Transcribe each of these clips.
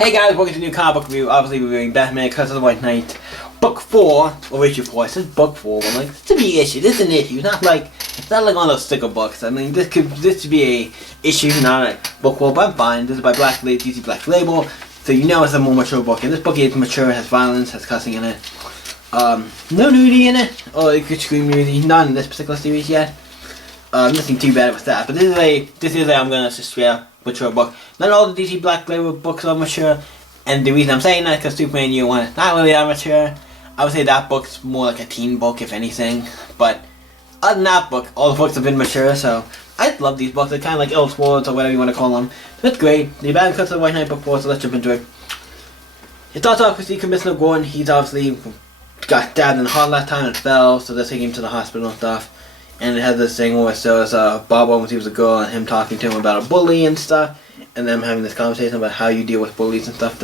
Hey guys, welcome to a new comic book review. Obviously we're reviewing Batman Curse of the White Knight, book 4, or issue 4. It says book 4, but like, it's a big issue. This is an issue. It's not like one of those sticker books. I mean, this should be a issue, not a book 4, but I'm fine. This is by DC Black Label, so you know it's a more mature book. And this book is mature, has violence, has cussing in it. No nudity in it, or it could scream nudity. Not in this particular series yet. Nothing too bad with that, but this is a I'm gonna just straight up mature book. Not all the DC Black Label books are mature, and the reason I'm saying that is because Superman Year One is not really that mature. I would say that book's more like a teen book, if anything. But other than that book, all the books have been mature, so I love these books. They're kind of like Elseworlds or whatever you want to call them. That's great. The Batman Curse of the White Knight book 4, so let's jump into it. It starts off with the Commissioner Gordon. He's obviously got stabbed in the heart last time and fell, so they're taking him to the hospital and stuff. And it has this thing where so it's Bob Owens, he was a girl, and him talking to him about a bully and stuff, and them having this conversation about how you deal with bullies and stuff,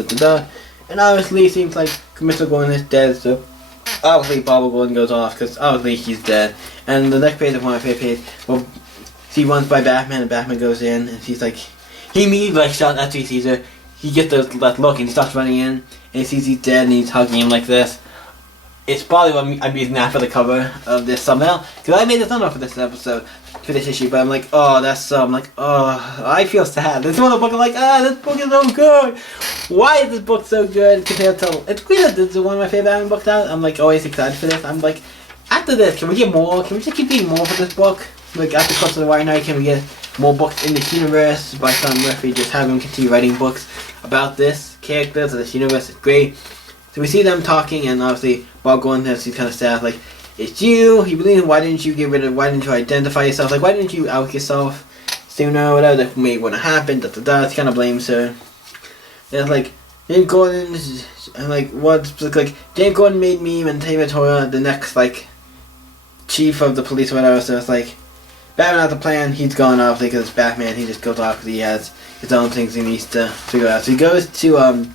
And obviously it seems like Commissioner Gordon is dead, so obviously Bob Gordon goes off, because obviously he's dead. And the next page of my favorite page, well, she runs by Batman, and Batman goes in, and she's like, he immediately like shot after he sees her, he gets that look, and he starts running in, and he sees he's dead, and he's hugging him like this. It's probably what I'm using that for the cover of this thumbnail, because I made the thumbnail for this episode, for this issue, but I'm like, oh, that's so, I'm like, oh, I feel sad. This one of the book, I'm like, this book is so good. Why is this book so good compared to, it's weird that this is one of my favorite Batman books out. I'm like always excited for this. I'm like, after this, can we get more? Can we just keep getting more for this book? Like, after Curse of the White Knight, can we get more books in this universe by Tom Murphy? Just have him continue writing books about this characters of this universe. It's great. So we see them talking, and obviously Bob Gordon has these kind of staff like, it's you believes, why didn't you why didn't you identify yourself, like why didn't you out yourself sooner or whatever, that may wouldn't happen, he kind of blames her. And it's like, James Gordon, and like, what's like, James Gordon made me and David Torah the next like, chief of the police or whatever, so it's like, Batman has a plan, he's gone off because it's Batman, he just goes off because he has his own things he needs to figure out. So he goes to,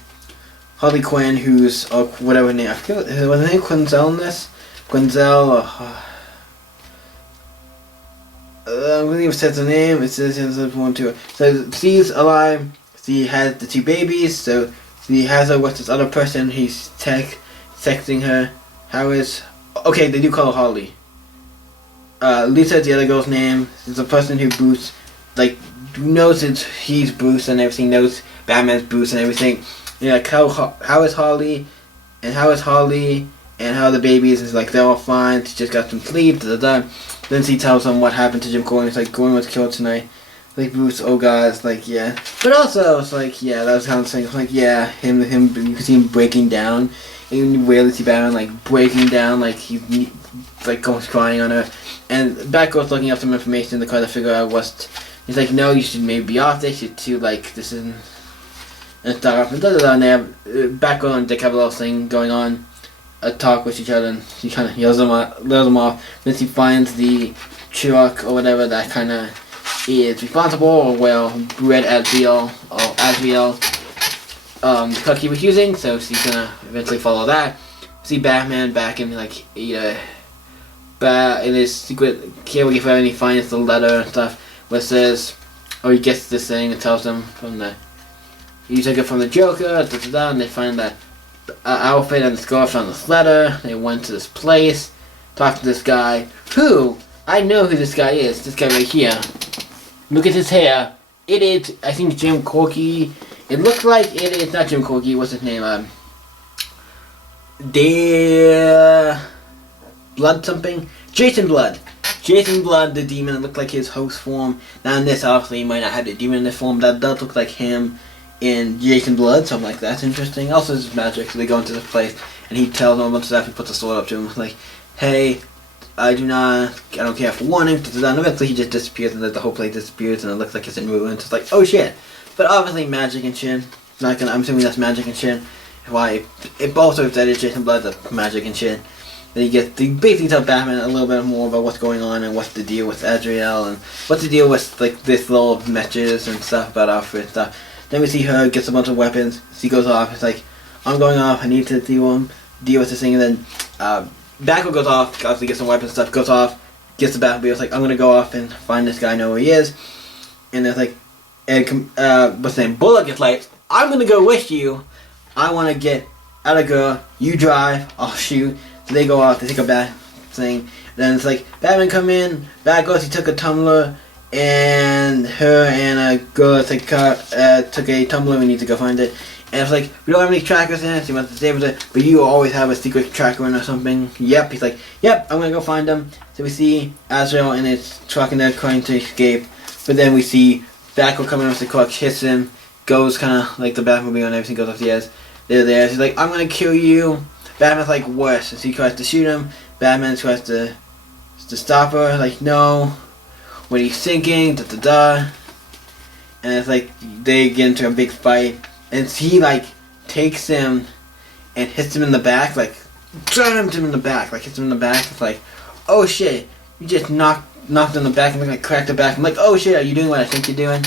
Harley Quinn, who's, whatever her name, I forget, was her name Quinzel in this? Quinzel, I believe it says the name, it says 1, 2. So she's alive, she has the 2 babies, so she has her with this other person, he's texting her. Okay, they do call her Harley. Lisa is the other girl's name, it's a person who Bruce, like, knows he's Bruce and everything, knows Batman's Bruce and everything. Yeah, like how is Harley, and how are the babies, is like, they're all fine, she just got some sleep, Then she tells them what happened to Jim Gordon. It's like, Gordon was killed tonight. Like, Bruce, oh god, it's like, yeah. But also, it's like, yeah, that was kind of saying, it's like, yeah, him, you can see him breaking down, and you rarely see Batman, like, breaking down, like, he's, like, almost crying on her. And Batgirl's looking up some information in the car to figure out what's, he's like, no, you should maybe be off this, you're too, like, this isn't, and stuff, and they have Batgirl and Dick have a little thing going on, a talk with each other, and she kind of yells them off. Then she finds the truck or whatever that kind of is responsible, or well, Red Azrael, the truck he was using. So she's gonna eventually follow that. See Batman back in like in his secret caregiver, and he finds the letter and stuff where it says, he gets this thing and tells them from the. You took it from the Joker, and they find that outfit and the scarf on this letter. They went to this place, talked to this guy, who, I know who this guy is, this guy right here. Look at his hair. It is, I think, Jim Corky. It looks like it is not Jim Corky, what's his name? Blood something? Jason Blood. Jason Blood, the demon, it looked like his host form. Now in this, obviously, he might not have the demon in this form. That does look like him in Jason Blood, so I'm like, that's interesting. Also, this is magic, so they go into this place, and he tells them a bunch of stuff, he puts a sword up to him, like, hey, I don't care for warning, and eventually he just disappears, and the whole place disappears, and it looks like it's in ruins. It's like, oh shit. But obviously, magic and shit, I'm assuming that's magic and shit. Why, it also, if that is Jason Blood, that's magic and shit. Then they basically tell Batman a little bit more about what's going on, and what's the deal with Azrael, and what's the deal with, like, this little messages and stuff about Alfred and stuff. Then we see her, gets a bunch of weapons, she goes off, it's like, I'm going off, I need to deal with this thing, and then, Batgirl goes off, obviously gets some weapons and stuff, goes off, gets the Batmobile, it's like, I'm gonna go off and find this guy, know where he is, and it's like, what's his name, Bullock is like, I'm gonna go with you. I wanna get out of girl, you drive, I'll shoot. So they go off, they take a bat thing. Then it's like, Batman come in, Batgirl, he took a tumbler, and her and a girl took a tumbler, we need to go find it. And it's like, we don't have any trackers in it, so you want to save it, but you always have a secret tracker in or something. Yep, he's like, yep, I'm gonna go find them. So we see Azrael in his truck and they're trying to escape. But then we see Batgirl coming off the truck, hits him, goes kind of like the Batmobile and everything goes off the edge. They're there, she's like, I'm gonna kill you. Batman's like, worse. So he tries to shoot him, Batman tries to stop her, like, no. What are you thinking? Da da da. And it's like, they get into a big fight. And he like takes him and hits him in the back, like drams him in the back, like hits him in the back. It's like, oh shit, you just knocked him in the back and like cracked the back. I'm like, oh shit, are you doing what I think you're doing?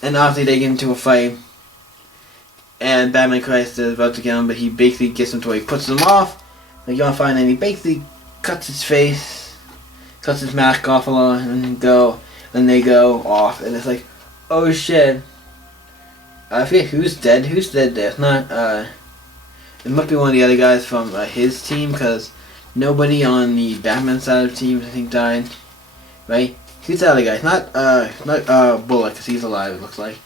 And obviously they get into a fight, and Batman tries to about to get him, but he basically gets him to where he puts him off. Like, you don't find, and he basically cuts his face, cuts his mask off a lot, and then they go off, and it's like, oh shit. I forget who's dead. Who's dead there? It's not, it must be one of the other guys from his team, because nobody on the Batman side of the team, I think, died. Right? Who's the other guy? It's not Bullock, because he's alive, it looks like.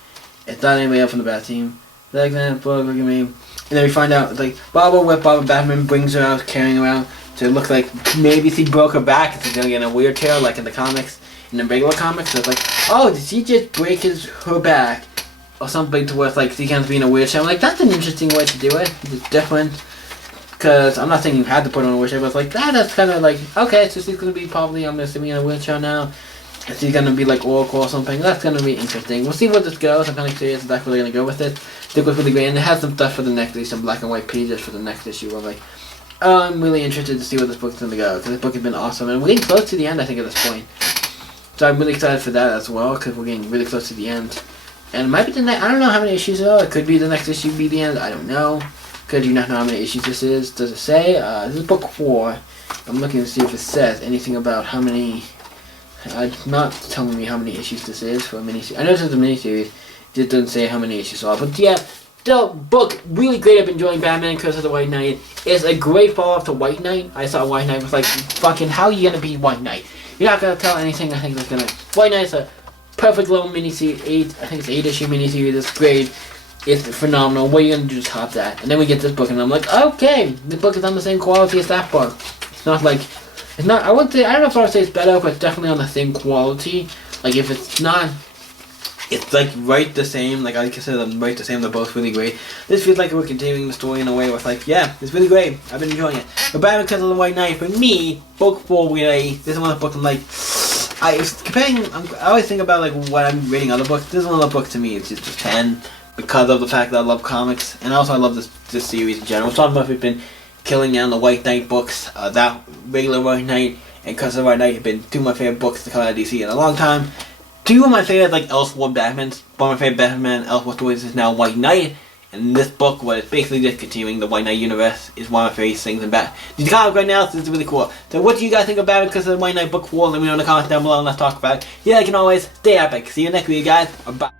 It's not anybody else from the Bat team. Like that, Bullock, look at me. And then we find out, it's like, Barbara Batman brings her out, carrying her out, so it looks like maybe she broke her back, and she's gonna get in a wheelchair, like in the comics, in the regular comics. So it's like, oh, did she just break her back? Or something to where it's like she can't be in a wheelchair. I'm like, that's an interesting way to do it. It's different. Because I'm not saying you had to put her in a wheelchair, but it's like, that's kind of like, okay, so she's going to be probably, I'm going to be in a wheelchair now. And she's going to be like Oracle or something. That's going to be interesting. We'll see where this goes. I'm kind of curious exactly where they're going to go with it. It looks really great. And it has some stuff for the next issue, some black and white pages for the next issue. I'm like, I'm really interested to see where this book's going to go. Because this book has been awesome. And we're getting close to the end, I think, at this point. So I'm really excited for that as well, because we're getting really close to the end. And it might be the next, I don't know how many issues there are. It could be the next issue be the end. I don't know. Could you not know how many issues this is? Does it say? This is book 4. I'm looking to see if it says anything about how many. It's not telling me how many issues this is for a miniseries. I know this is a miniseries. It just doesn't say how many issues are. But yeah, the book, really great. I've been enjoying Batman Curse of the White Knight. It's a great follow-up to White Knight. I saw White Knight was like, fucking, how are you going to be White Knight? You're not going to tell anything I think that's going to. White Knight's a perfect little miniseries, I think it's 8-issue miniseries, it's great, it's phenomenal, what are you going to do to top that? And then we get this book and I'm like, okay, this book is on the same quality as that book. It's not like, it's not, I wouldn't say, I don't know if I would say it's better, but it's definitely on the same quality. Like, if it's not, it's like right the same, like I consider them right the same, they're both really great. This feels like we're continuing the story in a way where it's like, yeah, it's really great, I've been enjoying it. But Batman Curse of the White Knight, for me, book 4 really, this is one of the books I'm like, I always think about like what I'm reading other books. This is one of the books to me. It's just a 10 because of the fact that I love comics, and also I love this series in general. Sean Murphy's been killing down the White Knight books. That regular White Knight and Curse of the White Knight have been two of my favorite books to come out of DC in a long time. Two of my favorite like Elseworld Batmans. One of my favorite Batman Elseworld stories is now White Knight. And this book, what it's basically just continuing the White Knight universe, is one of my favorite things in Batman. The comic right now, so this is really cool. So what do you guys think of Batman because of the White Knight book 4? Let me know in the comments down below and let's talk about it. Yeah, like you can always, stay epic. See you next week, guys. Bye.